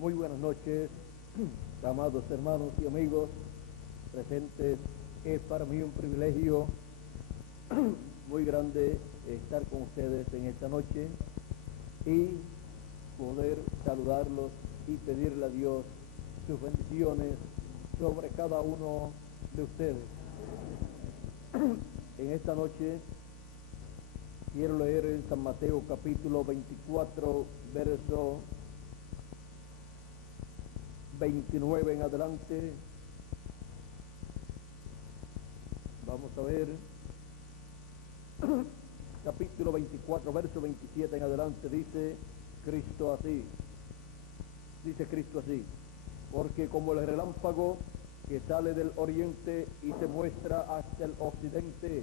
Muy buenas noches, amados hermanos y amigos presentes. Es para mí un privilegio muy grande estar con ustedes en esta noche y poder saludarlos y pedirle a Dios sus bendiciones sobre cada uno de ustedes. En esta noche quiero leer en San Mateo capítulo 24, verso 29 en adelante. Vamos a ver. Capítulo 24, verso 27 en adelante, dice Cristo así. Porque como el relámpago que sale del oriente y se muestra hasta el occidente,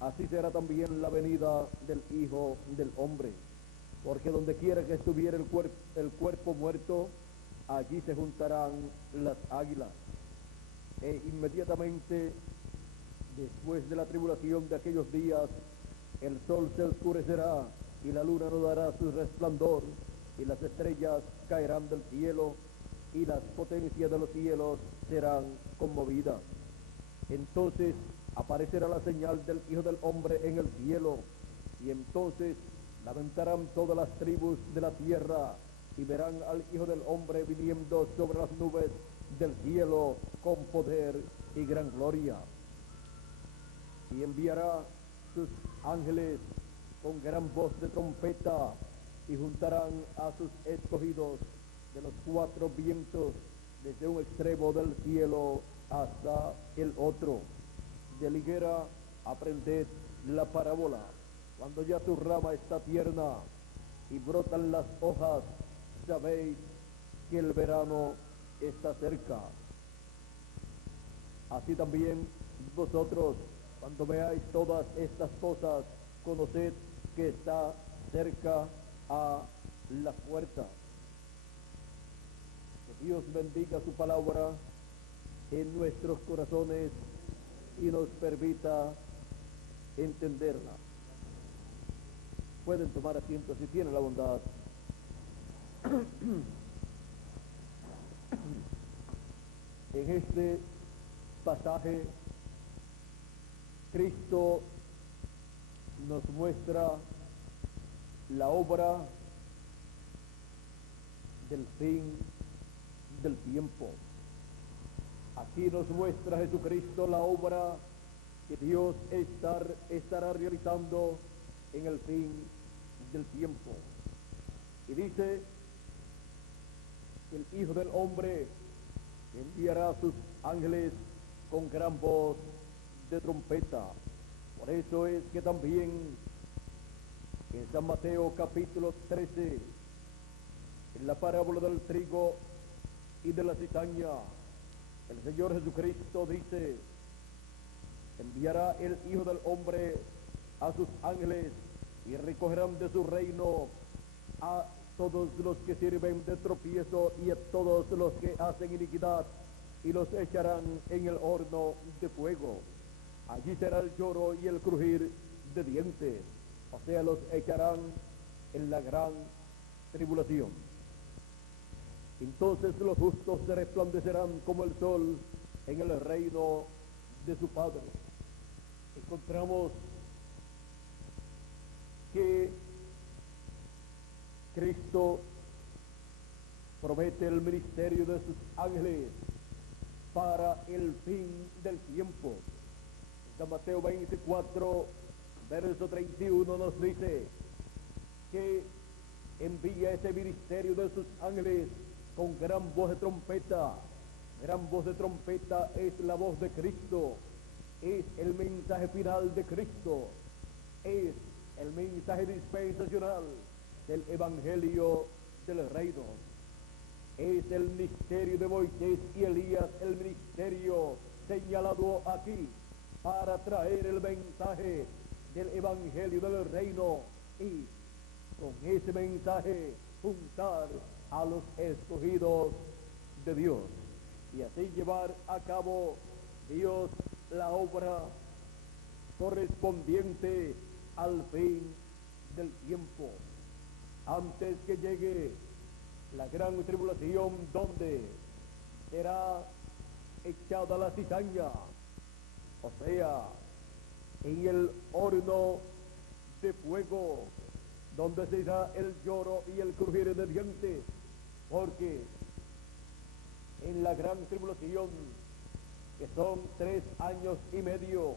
así será también la venida del Hijo del Hombre. Porque donde quiera que estuviera el cuerpo muerto, allí se juntarán las águilas. E inmediatamente después de la tribulación de aquellos días, el sol se oscurecerá y la luna no dará su resplandor, y las estrellas caerán del cielo, y las potencias de los cielos serán conmovidas. Entonces aparecerá la señal del Hijo del Hombre en el cielo, y entonces lamentarán todas las tribus de la tierra, y verán al Hijo del Hombre viniendo sobre las nubes del cielo con poder y gran gloria. Y enviará sus ángeles con gran voz de trompeta, y juntarán a sus escogidos de los cuatro vientos, desde un extremo del cielo hasta el otro. De la higuera aprended la parábola: cuando ya su rama está tierna y brotan las hojas, sabéis que el verano está cerca. Así también vosotros, cuando veáis todas estas cosas, conoced que está cerca a la puerta. Que Dios bendiga su palabra en nuestros corazones y nos permita entenderla. Pueden tomar asiento si tienen la bondad. En este pasaje, Cristo nos muestra la obra del fin del tiempo. Aquí nos muestra Jesucristo la obra que Dios estará realizando en el fin del tiempo. Y dice: el Hijo del Hombre enviará a sus ángeles con gran voz de trompeta. Por eso es que también en San Mateo capítulo 13, en la parábola del trigo y de la cizaña, el Señor Jesucristo dice: enviará el Hijo del Hombre a sus ángeles, y recogerán de su reino a todos los que sirven de tropiezo y a todos los que hacen iniquidad, y los echarán en el horno de fuego. Allí será el lloro y el crujir de dientes, o sea, los echarán en la gran tribulación. Entonces los justos se resplandecerán como el sol en el reino de su Padre. Encontramos que Cristo promete el ministerio de sus ángeles para el fin del tiempo. San Mateo 24, verso 31 nos dice que envía ese ministerio de sus ángeles con gran voz de trompeta. Gran voz de trompeta es la voz de Cristo, es el mensaje final de Cristo, es el mensaje dispensacional del Evangelio del Reino. Es el ministerio de Moisés y Elías, el ministerio señalado aquí para traer el mensaje del Evangelio del Reino y con ese mensaje juntar a los escogidos de Dios, y así llevar a cabo Dios la obra correspondiente al fin del tiempo. Antes que llegue la gran tribulación donde será echada la cizaña, o sea, en el horno de fuego, donde será el lloro y el crujir de dientes, porque en la gran tribulación, que son 3 años y medio,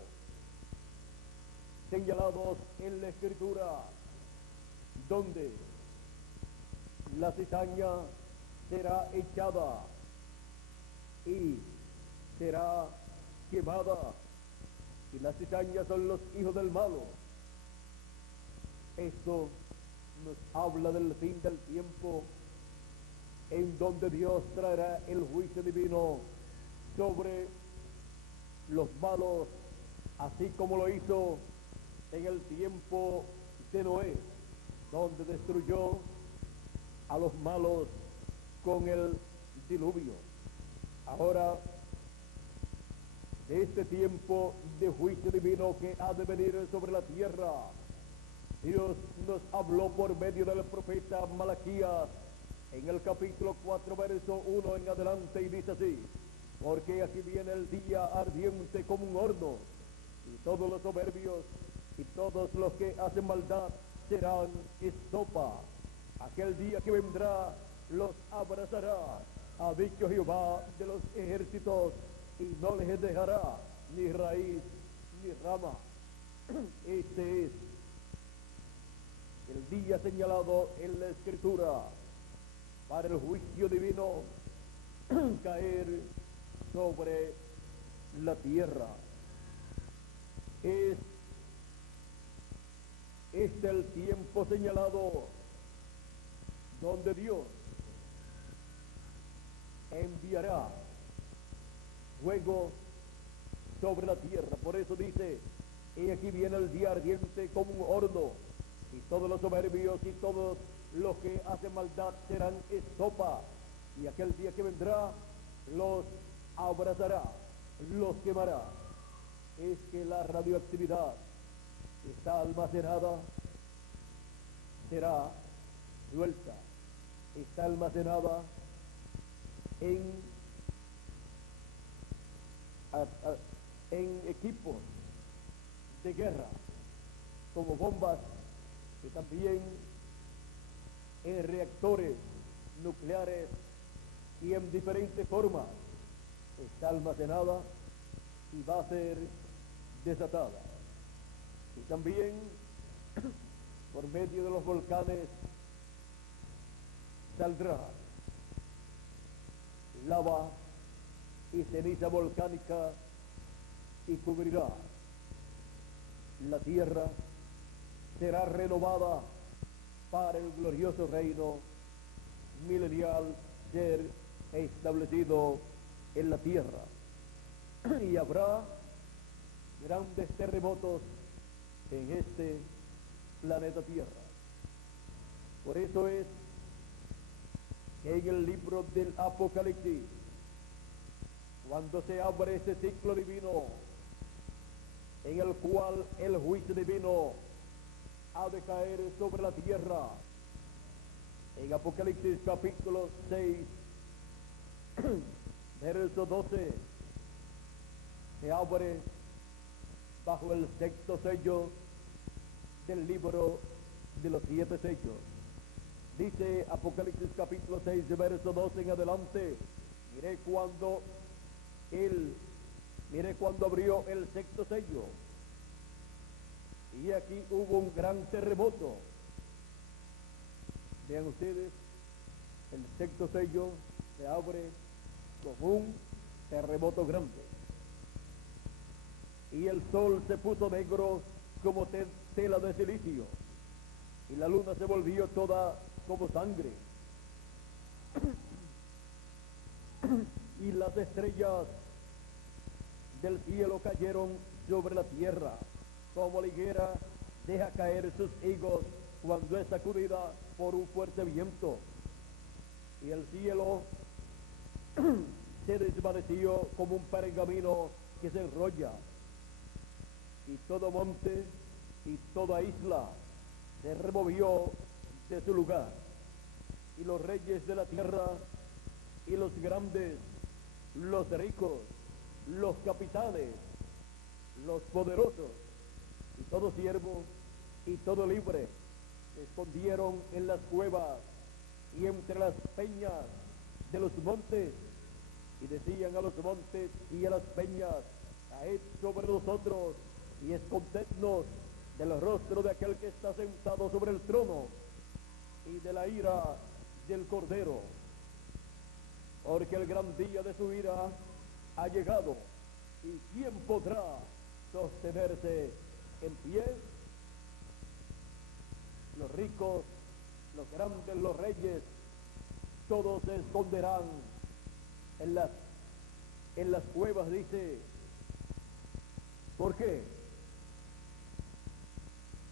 señalados en la Escritura, donde la cizaña será echada y será quemada, y la cizaña son los hijos del malo. Esto nos habla del fin del tiempo, en donde Dios traerá el juicio divino sobre los malos, así como lo hizo en el tiempo de Noé, donde destruyó a los malos con el diluvio. Ahora, de este tiempo de juicio divino que ha de venir sobre la tierra, Dios nos habló por medio del profeta Malaquías en el capítulo 4, verso 1 en adelante, y dice así: porque aquí viene el día ardiente como un horno, y todos los soberbios y todos los que hacen maldad serán estopa. Aquel día que vendrá los abrazará, ha dicho Jehová de los ejércitos, y no les dejará ni raíz ni rama. Este es el día señalado en la Escritura para el juicio divino caer sobre la tierra. Es este el tiempo señalado donde Dios enviará fuego sobre la tierra. Por eso dice: y aquí viene el día ardiente como un horno, y todos los soberbios y todos los que hacen maldad serán estopa, y aquel día que vendrá los abrazará, los quemará. Es que la radioactividad está almacenada, será suelta, está almacenada en equipos de guerra, como bombas, y también en reactores nucleares, y en diferentes formas está almacenada y va a ser desatada. Y también por medio de los volcanes saldrá lava y ceniza volcánica y cubrirá la tierra. Será renovada para el glorioso reino milenial ser establecido en la tierra, y habrá grandes terremotos en este planeta Tierra. Por eso es que en el libro del Apocalipsis, cuando se abre ese ciclo divino en el cual el juicio divino ha de caer sobre la tierra, en Apocalipsis capítulo 6 verso 12, se abre bajo el sexto sello del libro de los 7 sellos. Dice Apocalipsis capítulo 6 verso 12 en adelante: miré cuando abrió el sexto sello, y aquí hubo un gran terremoto. Vean ustedes, el sexto sello se abre con un terremoto grande, y el sol se puso negro como tela de silicio, y la luna se volvió toda como sangre, y las estrellas del cielo cayeron sobre la tierra, como la higuera deja caer sus higos cuando es sacudida por un fuerte viento, y el cielo se desvaneció como un pergamino que se enrolla, y todo monte y toda isla se removió de su lugar, y los reyes de la tierra, y los grandes, los ricos, los capitanes, los poderosos, y todo siervo y todo libre, se escondieron en las cuevas y entre las peñas de los montes, y decían a los montes y a las peñas: caed sobre nosotros y escondednos del rostro de aquel que está sentado sobre el trono y de la ira del Cordero, porque el gran día de su ira ha llegado, y ¿quién podrá sostenerse en pie? Los ricos, los grandes, los reyes, todos se esconderán en las cuevas, dice. ¿Por qué?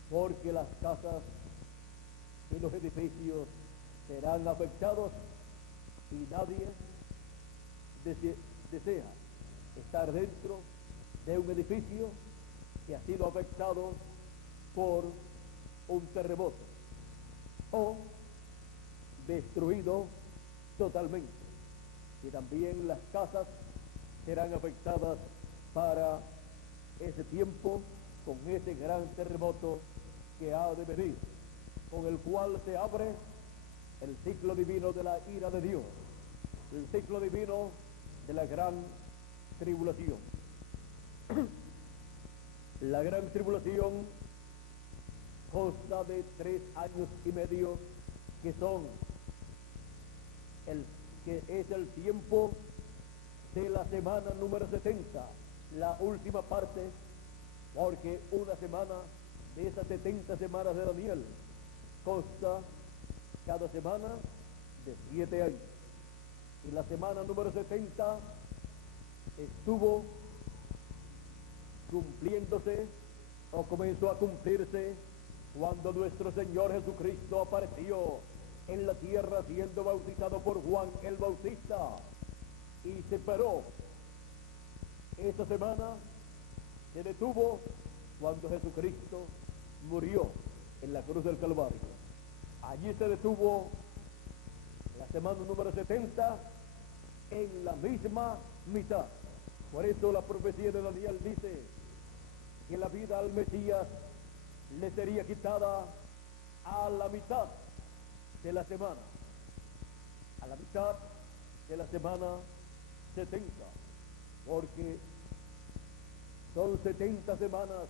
Porque las casas y los edificios serán afectados, y nadie desea estar dentro de un edificio que ha sido afectado por un terremoto o destruido totalmente. Y también las casas serán afectadas para ese tiempo, con ese gran terremoto que ha de venir, con el cual se abre el ciclo divino de la ira de Dios, el ciclo divino de la gran tribulación. La gran tribulación consta de 3 años y medio, que es el tiempo de la semana número 70, la última parte, porque una semana de esas 70 semanas de Daniel consta cada semana de 7 años. Y la semana número 70 estuvo cumpliéndose, o comenzó a cumplirse, cuando nuestro Señor Jesucristo apareció en la tierra siendo bautizado por Juan el Bautista, y se paró. Esa semana se detuvo cuando Jesucristo murió en la cruz del Calvario. Allí se detuvo la semana número 70 en la misma mitad. Por eso la profecía de Daniel dice que la vida al Mesías le sería quitada a la mitad de la semana, a la mitad de la semana 70, porque son 70 semanas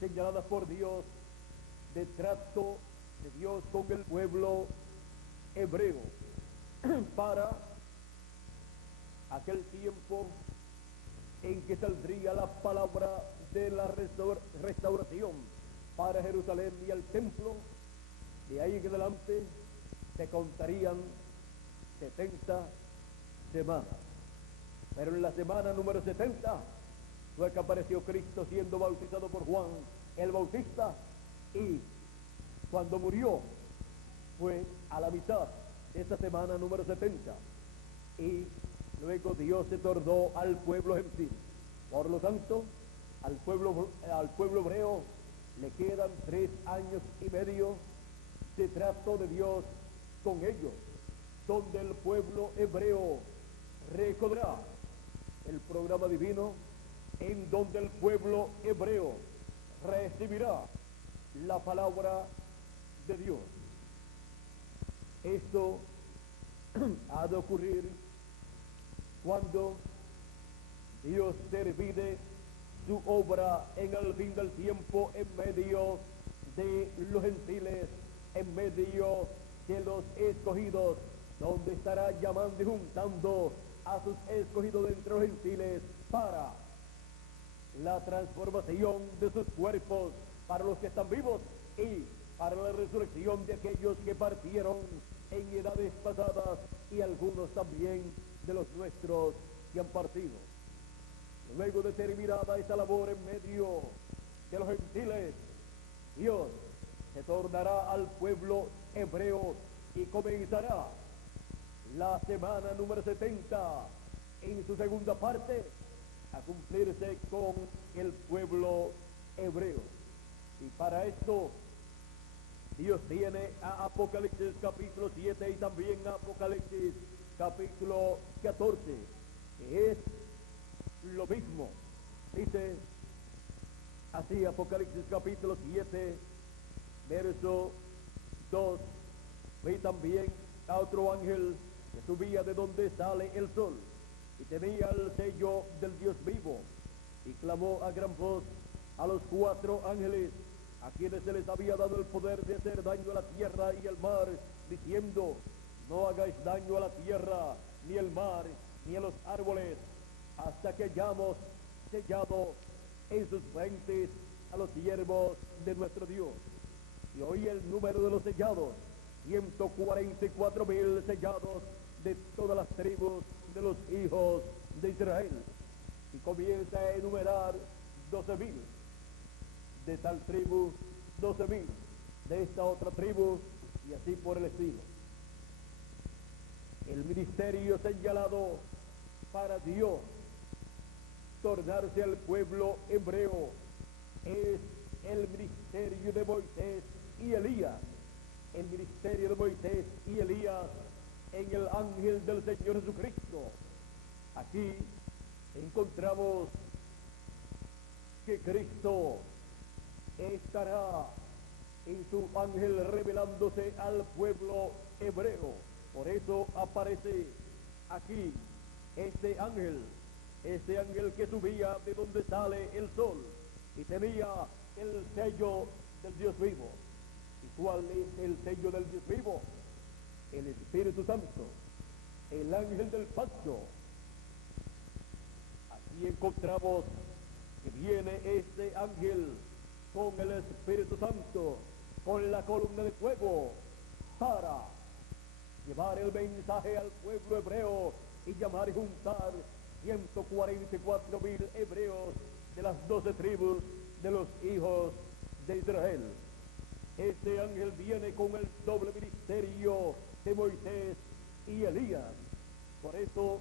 señaladas por Dios de trato de Dios con el pueblo hebreo para aquel tiempo en que saldría la palabra de la restauración para Jerusalén y el templo. De ahí en adelante se contarían 70 semanas. Pero en la semana número 70 fue que apareció Cristo siendo bautizado por Juan el Bautista, y cuando murió fue a la mitad de esa semana número 70, y luego Dios se tornó al pueblo gentil. Por lo tanto, al pueblo hebreo le quedan 3 años y medio de trato de Dios con ellos, donde el pueblo hebreo recordará el programa divino, en donde el pueblo hebreo recibirá la palabra de Dios. Esto ha de ocurrir cuando Dios termine su obra en el fin del tiempo, en medio de los gentiles, en medio de los escogidos, donde estará llamando y juntando a sus escogidos de entre los gentiles para la transformación de sus cuerpos, para los que están vivos, y para la resurrección de aquellos que partieron en edades pasadas, y algunos también de los nuestros que han partido. Luego de terminada esta labor en medio de los gentiles, Dios se tornará al pueblo hebreo y comenzará la semana número 70 en su segunda parte a cumplirse con el pueblo hebreo. Y para esto Dios tiene a Apocalipsis capítulo 7 y también a Apocalipsis capítulo 14, que es lo mismo. Dice así Apocalipsis capítulo 7, verso 2: vi también a otro ángel que subía de donde sale el sol, y tenía el sello del Dios vivo, y clamó a gran voz a los 4 ángeles, a quienes se les había dado el poder de hacer daño a la tierra y al mar, diciendo: no hagáis daño a la tierra, ni al mar, ni a los árboles, hasta que hayamos sellado en sus frentes a los siervos de nuestro Dios. Y oí el número de los sellados: 144,000 sellados de todas las tribus de los hijos de Israel. Y comienza a enumerar 12,000 de tal tribu, 12,000 de esta otra tribu, y así por el estilo. El ministerio señalado para Dios tornarse al pueblo hebreo es el ministerio de Moisés y Elías. El ministerio de Moisés y Elías en el ángel del Señor Jesucristo. Aquí encontramos que Cristo estará en su ángel revelándose al pueblo hebreo. Por eso aparece aquí este ángel que subía de donde sale el sol y tenía el sello del Dios vivo. ¿Y cuál es el sello del Dios vivo? El Espíritu Santo, el ángel del pacto. Aquí encontramos que viene este ángel con el Espíritu Santo, con la columna de fuego, para llevar el mensaje al pueblo hebreo y llamar y juntar 144,000 hebreos de las 12 tribus de los hijos de Israel. Este ángel viene con el doble ministerio de Moisés y Elías. Por eso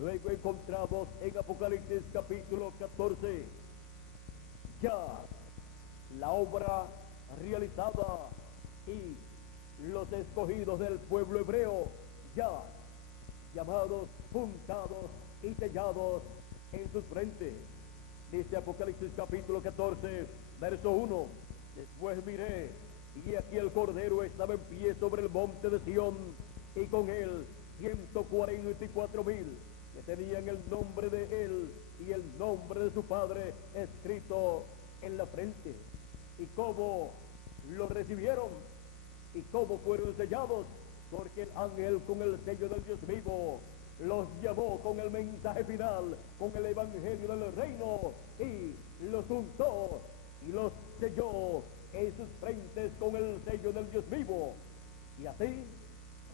luego encontramos en Apocalipsis capítulo 14 ya la obra realizada y los escogidos del pueblo hebreo ya llamados, juntados y sellados en sus frentes. Dice Apocalipsis capítulo 14, verso 1: después miré, y aquí el Cordero estaba en pie sobre el monte de Sión, y con él 144,000 que tenían el nombre de él y el nombre de su padre escrito en la frente. ¿Y cómo lo recibieron? ¿Y cómo fueron sellados? Porque el ángel con el sello del Dios vivo los llamó con el mensaje final, con el evangelio del reino, y los untó y los selló en sus frentes con el sello del Dios vivo. Y así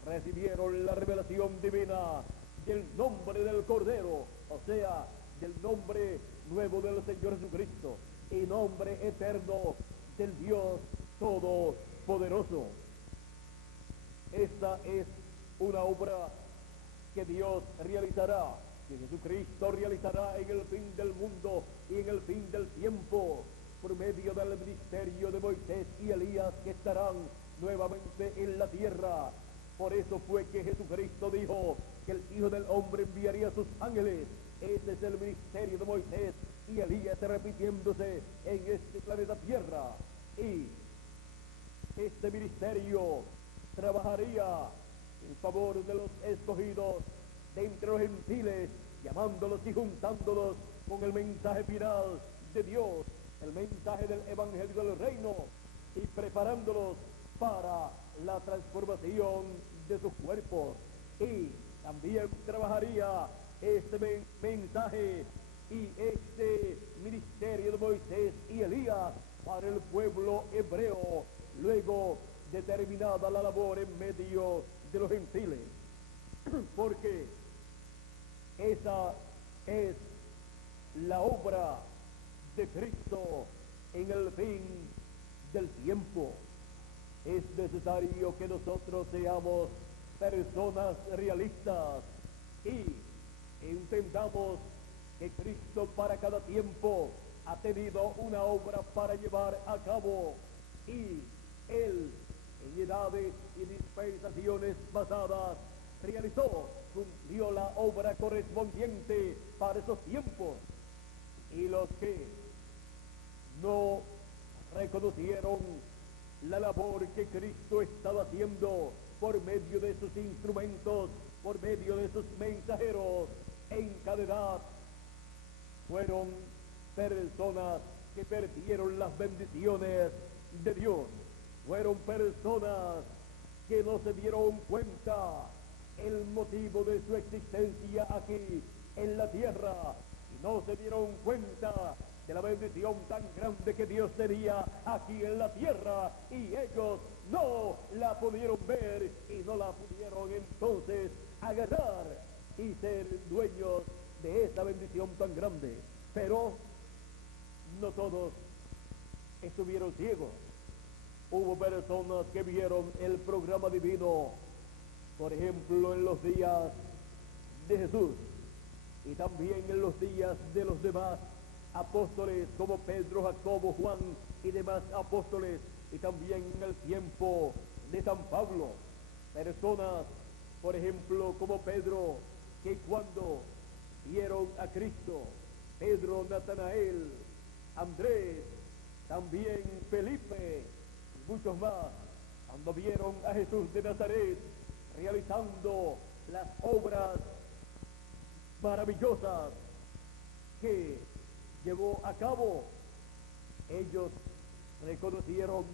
recibieron la revelación divina del nombre del Cordero, o sea, del nombre nuevo del Señor Jesucristo, y nombre eterno del Dios Todopoderoso. Esta es una obra que Dios realizará, que Jesucristo realizará en el fin del mundo y en el fin del tiempo, por medio del ministerio de Moisés y Elías, que estarán nuevamente en la tierra. Por eso fue que Jesucristo dijo que el Hijo del Hombre enviaría a sus ángeles. Ese es el ministerio de Moisés y Elías repitiéndose en este planeta Tierra. Y este ministerio trabajaría en favor de los escogidos de entre los gentiles, llamándolos y juntándolos con el mensaje final de Dios, el mensaje del evangelio del reino, y preparándolos para la transformación de sus cuerpos. Y también trabajaría este mensaje y este ministerio de Moisés y Elías para el pueblo hebreo, luego de terminada la labor en medio de los gentiles, porque esa es la obra de Cristo en el fin del tiempo. Es necesario que nosotros seamos personas realistas y entendamos que Cristo para cada tiempo ha tenido una obra para llevar a cabo, y Él, en edades y dispensaciones pasadas, cumplió la obra correspondiente para esos tiempos. Y los que no reconocieron la labor que Cristo estaba haciendo por medio de sus instrumentos, por medio de sus mensajeros en cadena, fueron personas que perdieron las bendiciones de Dios. Fueron personas que no se dieron cuenta el motivo de su existencia aquí en la tierra, y no se dieron cuenta de la bendición tan grande que Dios tenía aquí en la tierra, y ellos no la pudieron ver y no la pudieron entonces agarrar y ser dueños de esa bendición tan grande. Pero no todos estuvieron ciegos. Hubo personas que vieron el programa divino, por ejemplo, en los días de Jesús, y también en los días de los demás apóstoles como Pedro, Jacobo, Juan y demás apóstoles, y también en el tiempo de San Pablo. Personas, por ejemplo, como Pedro, que cuando vieron a Cristo, Pedro, Natanael, Andrés, también Felipe y muchos más, cuando vieron a Jesús de Nazaret realizando las obras maravillosas que llevó a cabo, ellos reconocieron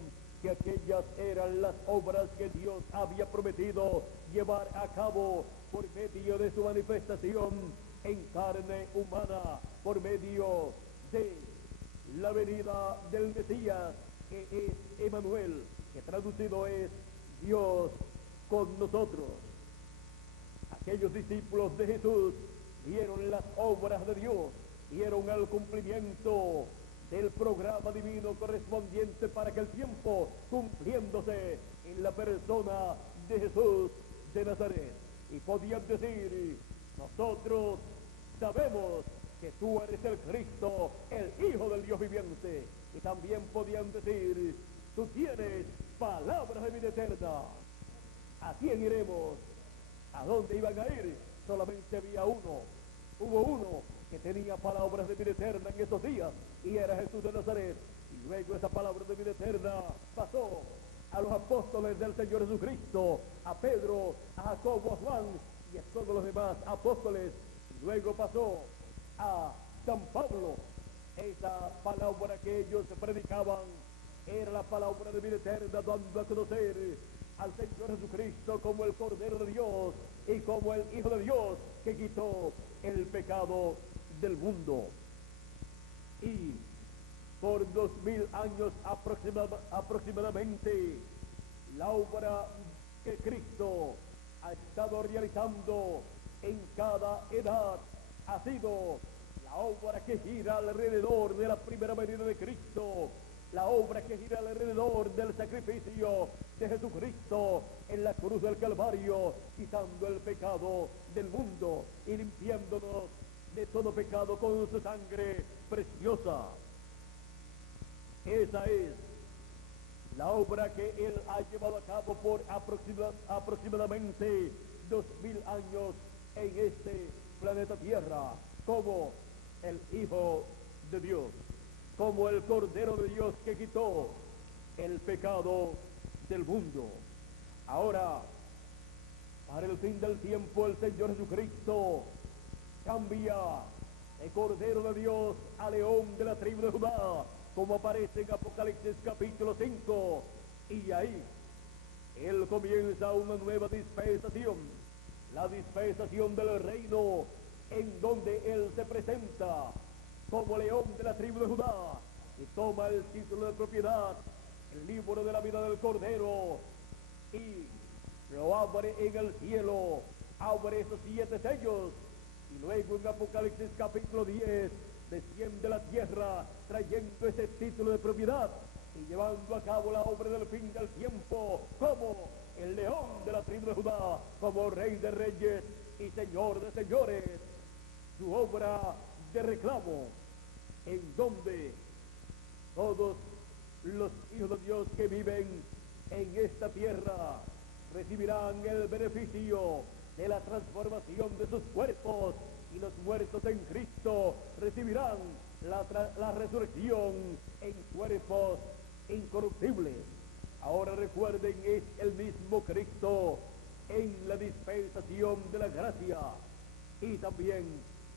que aquellas eran las obras que Dios había prometido llevar a cabo por medio de su manifestación en carne humana, por medio de la venida del Mesías, que es Emmanuel, que traducido es Dios con nosotros. Aquellos discípulos de Jesús vieron las obras de Dios, vieron el cumplimiento del programa divino correspondiente para aquel tiempo, cumpliéndose en la persona de Jesús de Nazaret. Y podían decir: nosotros sabemos que tú eres el Cristo, el Hijo del Dios viviente. Y también podían decir: tú tienes palabras de vida eterna. ¿A quién iremos? ¿A dónde iban a ir? Solamente había uno. Hubo uno que tenía palabras de vida eterna en esos días, y era Jesús de Nazaret. Y luego esa palabra de vida eterna pasó a los apóstoles del Señor Jesucristo, a Pedro, a Jacobo, a Juan y a todos los demás apóstoles. Y luego pasó a San Pablo. Esa palabra que ellos predicaban era la palabra de vida eterna, dando a conocer al Señor Jesucristo como el Cordero de Dios y como el Hijo de Dios que quitó el pecado del mundo. Y por 2000 años aproximadamente, la obra que Cristo ha estado realizando en cada edad ha sido la obra que gira alrededor de la primera venida de Cristo, la obra que gira alrededor del sacrificio de Jesucristo en la cruz del Calvario, quitando el pecado del mundo y limpiándonos de todo pecado con su sangre preciosa. Esa es la obra que Él ha llevado a cabo por aproximadamente 2000 años en este planeta Tierra, como el Hijo de Dios, como el Cordero de Dios que quitó el pecado del mundo. Ahora, para el fin del tiempo, el Señor Jesucristo cambia de Cordero de Dios a León de la tribu de Judá, como aparece en Apocalipsis capítulo 5, y ahí Él comienza una nueva dispensación, la dispensación del reino, en donde Él se presenta como León de la tribu de Judá y toma el título de propiedad, el libro de la vida del Cordero, y lo abre en el cielo, abre esos 7 sellos, y luego en Apocalipsis capítulo 10 desciende a la tierra trayendo ese título de propiedad y llevando a cabo la obra del fin del tiempo como el León de la tribu de Judá, como Rey de reyes y Señor de señores, su obra de reclamo, en donde todos los hijos de Dios que viven en esta tierra recibirán el beneficio de la transformación de sus cuerpos, y los muertos en Cristo recibirán la resurrección en cuerpos incorruptibles. Ahora recuerden, es el mismo Cristo en la dispensación de la gracia y también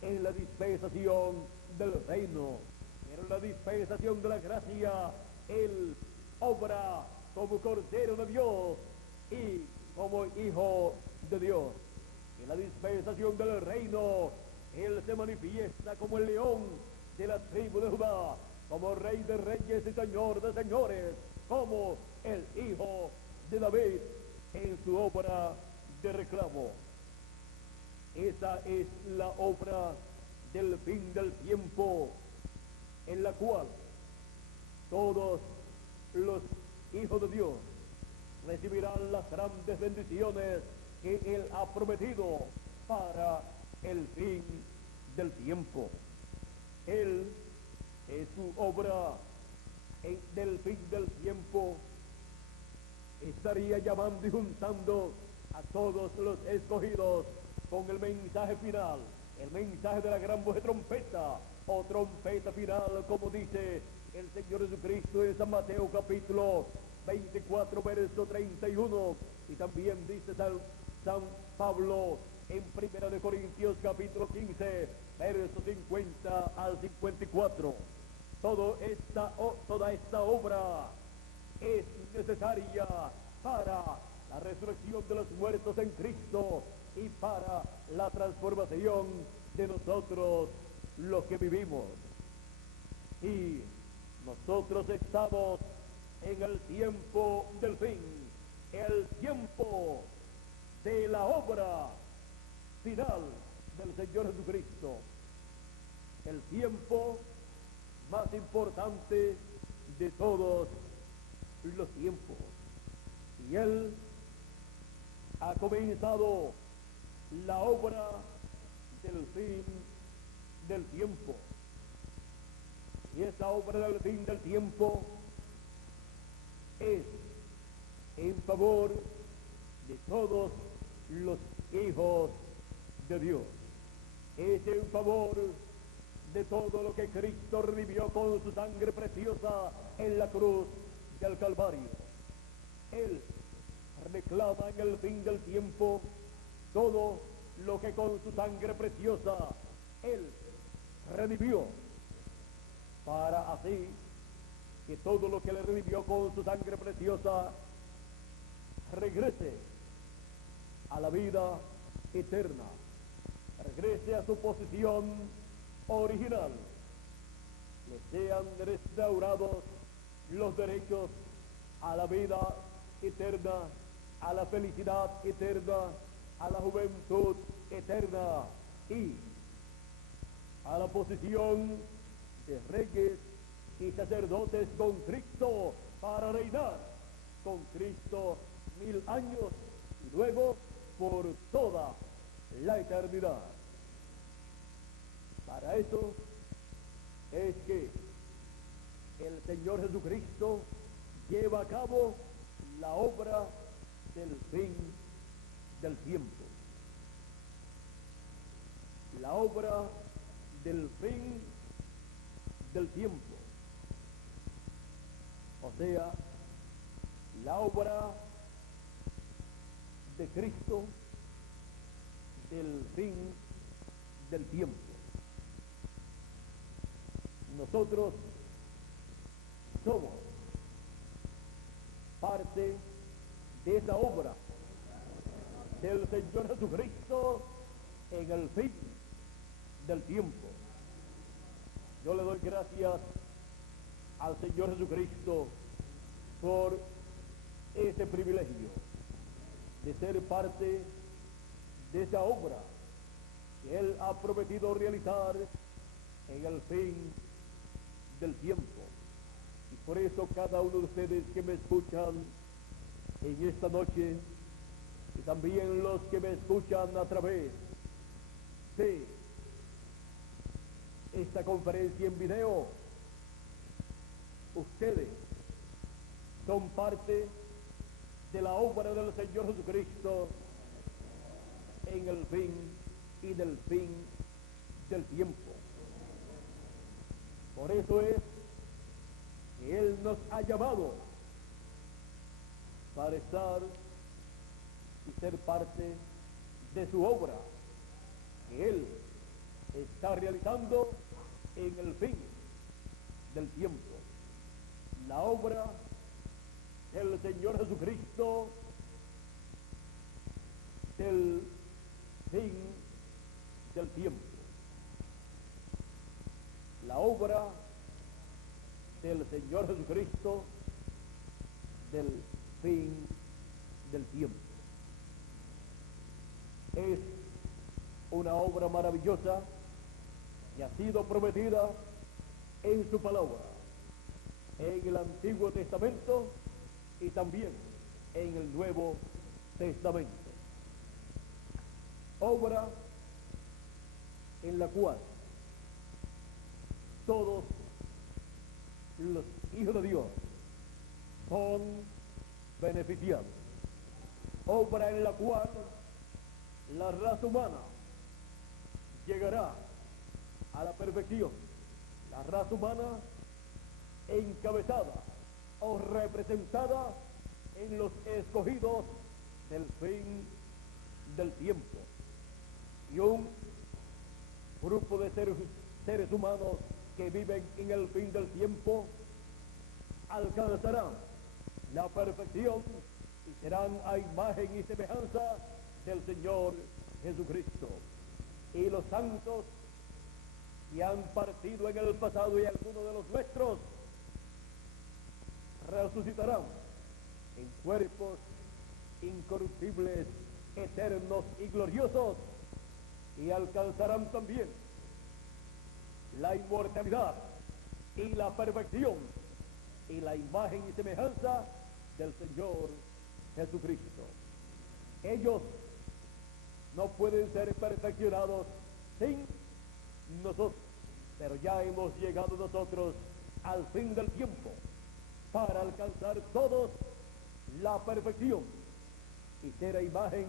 en la dispensación del reino. Pero en la dispensación de la gracia, Él obra como Cordero de Dios y como Hijo de Dios. En la dispensación del reino, Él se manifiesta como el león de la tribu de Judá, como Rey de reyes y Señor de señores, como el Hijo de David en su obra de reclamo. Esa es la obra del fin del tiempo, en la cual todos los hijos de Dios recibirán las grandes bendiciones que Él ha prometido para el fin del tiempo. Él, en su obra del fin del tiempo, estaría llamando y juntando a todos los escogidos con el mensaje final, el mensaje de la gran voz de trompeta, o trompeta final, como dice el Señor Jesucristo en San Mateo capítulo 24, verso 31, y también dice San Pablo en Primera de Corintios capítulo 15, verso 50 al 54. Toda esta obra es necesaria para la resurrección de los muertos en Cristo y para la transformación de nosotros los que vivimos. Y nosotros estamos en el tiempo del fin, el tiempo de la obra final del Señor Jesucristo, el tiempo más importante de todos los tiempos. Y Él ha comenzado la obra del fin del tiempo. Y esa obra del fin del tiempo es en favor de todos los hijos de Dios. Es en favor de todo lo que Cristo redimió con su sangre preciosa en la cruz del Calvario. Él reclama en el fin del tiempo todo lo que con su sangre preciosa Él redimió, para así que todo lo que le redimió con su sangre preciosa regrese a la vida eterna, regrese a su posición original, le sean restaurados los derechos a la vida eterna, a la felicidad eterna, a la juventud eterna y a la posición de reyes y sacerdotes con Cristo, para reinar con Cristo 1000 años y luego por toda la eternidad. Para eso es que el Señor Jesucristo lleva a cabo la obra del fin del tiempo. La obra del fin del tiempo. O sea, la obra de Cristo del fin del tiempo. Nosotros somos parte de esa obra del Señor Jesucristo en el fin del tiempo. Yo le doy gracias al Señor Jesucristo por ese privilegio de ser parte de esa obra que Él ha prometido realizar en el fin del tiempo. Y por eso cada uno de ustedes que me escuchan en esta noche, y también los que me escuchan a través de esta conferencia en video, ustedes son parte de la obra del Señor Jesucristo en el fin y del fin del tiempo. Por eso es que Él nos ha llamado para estar y ser parte de su obra que Él está realizando en el fin del tiempo. La obra del Señor Jesucristo del fin del tiempo. La obra del Señor Jesucristo del fin del tiempo. Es una obra maravillosa que ha sido prometida en su palabra, en el Antiguo Testamento y también en el Nuevo Testamento. Obra en la cual todos los hijos de Dios son beneficiados. Obra en la cual la raza humana llegará a la perfección. La raza humana encabezada o representada en los escogidos del fin del tiempo. Y un grupo de seres humanos que viven en el fin del tiempo alcanzarán la perfección y serán a imagen y semejanza del Señor Jesucristo. Y los santos que han partido en el pasado y algunos de los nuestros resucitarán en cuerpos incorruptibles, eternos y gloriosos, y alcanzarán también la inmortalidad y la perfección y la imagen y semejanza del Señor Jesucristo. Ellos no pueden ser perfeccionados sin nosotros, pero ya hemos llegado nosotros al fin del tiempo para alcanzar todos la perfección y ser a imagen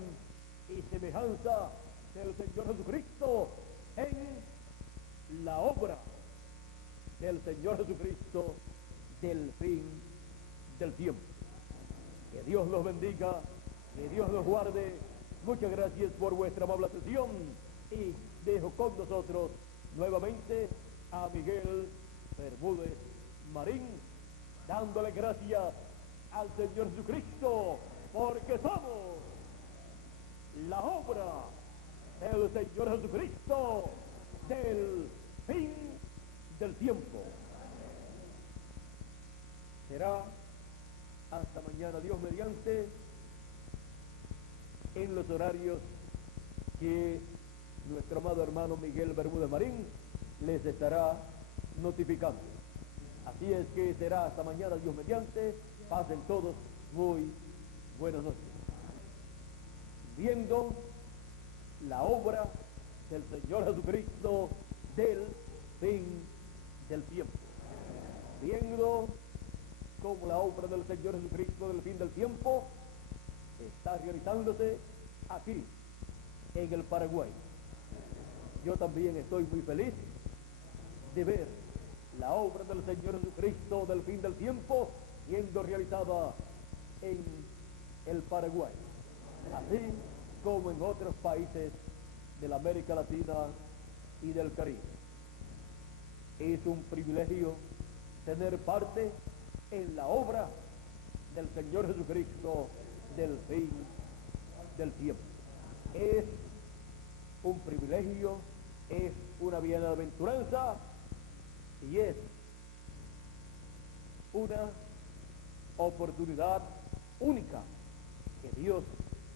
y semejanza del Señor Jesucristo en la obra del Señor Jesucristo del fin del tiempo. Que Dios los bendiga, que Dios los guarde. Muchas gracias por vuestra amable atención y dejo con nosotros nuevamente a Miguel Bermúdez Marín, dándole gracias al Señor Jesucristo, porque somos la obra del Señor Jesucristo del fin del tiempo. Será hasta mañana, Dios mediante, en los horarios que nuestro amado hermano Miguel Bermúdez Marín les estará notificando. Así es que será hasta mañana, Dios mediante. Pasen todos muy buenas noches. Viendo la obra del Señor Jesucristo del fin del tiempo. Viendo cómo la obra del Señor Jesucristo del fin del tiempo está realizándose aquí, en el Paraguay. Yo también estoy muy feliz de ver la obra del Señor Jesucristo del fin del tiempo siendo realizada en el Paraguay, así como en otros países de la América Latina y del Caribe. Es un privilegio tener parte en la obra del Señor Jesucristo del fin del tiempo. Es un privilegio, es una bienaventuranza y es una oportunidad única que Dios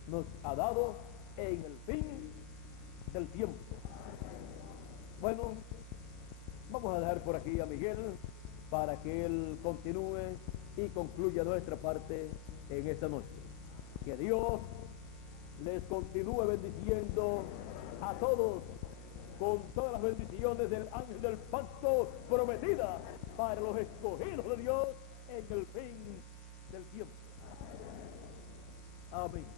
nos ha dado en el fin del tiempo. Bueno, vamos a dejar por aquí a Miguel para que él continúe y concluya nuestra parte en esta noche. Que Dios les continúe bendiciendo a todos con todas las bendiciones del ángel del pacto prometida para los escogidos de Dios en el fin del tiempo. Amén.